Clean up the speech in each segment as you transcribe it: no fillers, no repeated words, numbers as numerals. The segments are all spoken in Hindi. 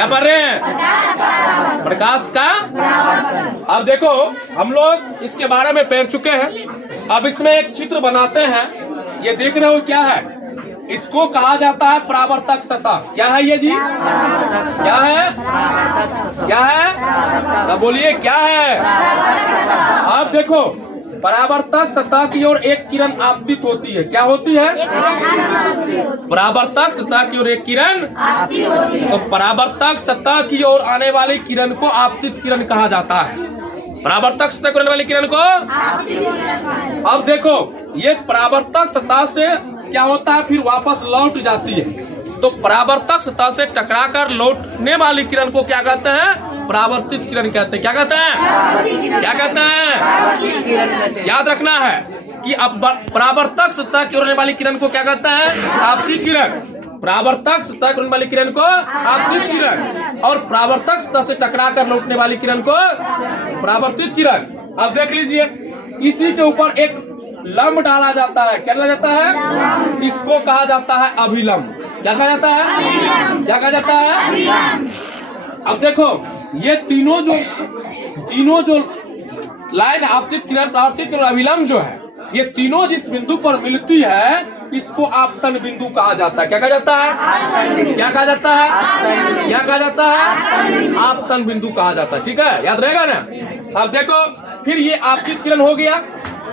क्या पढ़ रहे हैं? प्रकाश का। अब देखो हम लोग इसके बारे में पढ़ चुके हैं। अब इसमें एक चित्र बनाते हैं। ये देख रहे हो क्या है? इसको कहा जाता है परावर्तक सतह। क्या है ये जी? क्या है? क्या है? सब बोलिए क्या है? अब देखो परावर्तक सतह की ओर एक किरण आपतित होती है। क्या होती है? परावर्तक सतह की ओर एक किरण। तो परावर्तक सतह की ओर आने वाली किरण को आपतित किरण कहा जाता है। परावर्तक सतह की ओर आने वाली किरण को। अब देखो ये परावर्तक सतह से क्या होता है, फिर वापस लौट जाती है। तो परावर्तक सतह से टकराकर लौटने वाली किरण को क्या कहते हैं? परावर्तित किरण कहते हैं। क्या कहते हैं? क्या कहते हैं? याद रखना है कि अब परावर्तक सतह की ओर आने वाली किरण को क्या कहते हैं? आपतित किरण। परावर्तक सतह की ओर आने वाली किरण को आपतित किरण, और परावर्तक सतह से टकराकर लौटने वाली किरण को परावर्तित किरण। अब देख लीजिए इसी के ऊपर एक लंब डाला जाता है। क्या डाला जाता है? इसको कहा जाता है अभिलंब। क्या कहा जाता है? क्या कहा जाता है? अब देखो ये तीनों जो लाइन आपतित किरण, परावर्तित किरण, अभिलंब जो है, ये तीनों जिस बिंदु पर मिलती है इसको आपतन बिंदु कहा जाता है। क्या कहा जाता है? क्या कहा जाता है? क्या कहा जाता है? आपतन बिंदु कहा जाता है। ठीक है, याद रहेगा ना? अब देखो फिर ये आपतित किरण हो गया।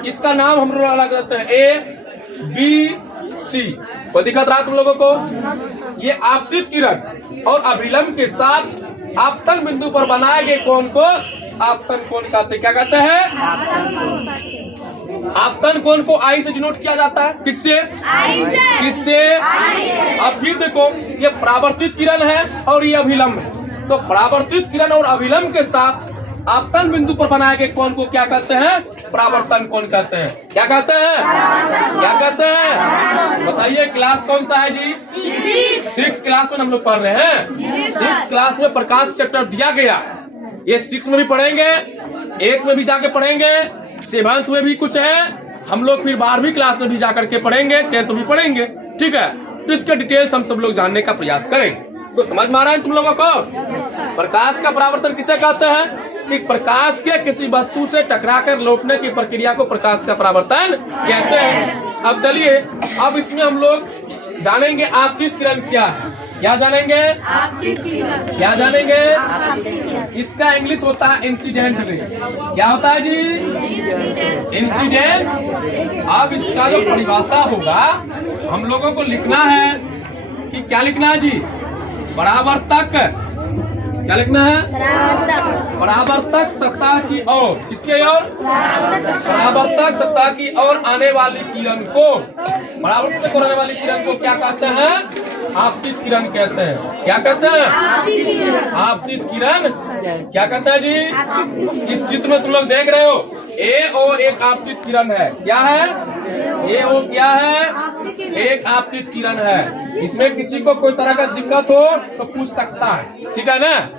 इसका नाम हम लोग अलग करते हैं ABC। कोई दिक्कत रहा तुम लोगों को? ये आपतित किरण और अभिलंब के साथ आपतन बिंदु पर बनाए गए कोण को आपतन कोण कहते हैं। क्या कहते हैं? आपतन कोण को आई से डिनोट किया जाता है। किससे? किससे? अब फिर देखो ये परावर्तित किरण है और ये अभिलंब है। तो परावर्तित किरण और अभिलंब के साथ आपतन बिंदु पर बनाए गए कोण को क्या कहते हैं? परावर्तन कोण कहते हैं। क्या कहते हैं? क्या कहते हैं? बताइए क्लास कौन सा है जी? 6 क्लास में हम लोग पढ़ रहे हैं। 6 क्लास में प्रकाश चैप्टर दिया गया। ये 6 में भी पढ़ेंगे, 8 में भी जाके पढ़ेंगे, 7th में भी कुछ है। हम लोग फिर 12वीं क्लास में भी जाकर के पढ़ेंगे, 10th में भी पढ़ेंगे। ठीक है, तो इसके डिटेल्स हम सब लोग जानने का प्रयास करेंगे। तो समझ में आ रहा है तुम लोगों को? प्रकाश का परावर्तन किसे कहते हैं? कि प्रकाश के किसी वस्तु से टकराकर लौटने की प्रक्रिया को प्रकाश का परावर्तन कहते हैं। अब चलिए अब इसमें हम लोग जानेंगे आपतित किरण क्या है। क्या जानेंगे? क्या जानेंगे? इसका इंग्लिश होता है इंसिडेंट रे। क्या होता है जी? इंसिडेंट। अब इसका जो परिभाषा होगा हम लोगों को लिखना है कि क्या लिखना है जी? परावर्तक। क्या लिखना है? परावर्तक सतह की ओर, किसके ओर? परावर्तक सतह की ओर आने वाली किरण को, परावर्तक ओर आने वाली किरण को क्या कहते हैं? आपतित किरण कहते हैं। क्या कहते हैं? आपतित किरण। क्या कहते हैं जी? इस चित्र में तुम लोग देख रहे हो AO एक आपतित किरण है। क्या है? AO क्या है? एक आपतित किरण है। इसमें किसी को कोई तरह का दिक्कत हो तो पूछ सकता है। ठीक है ना?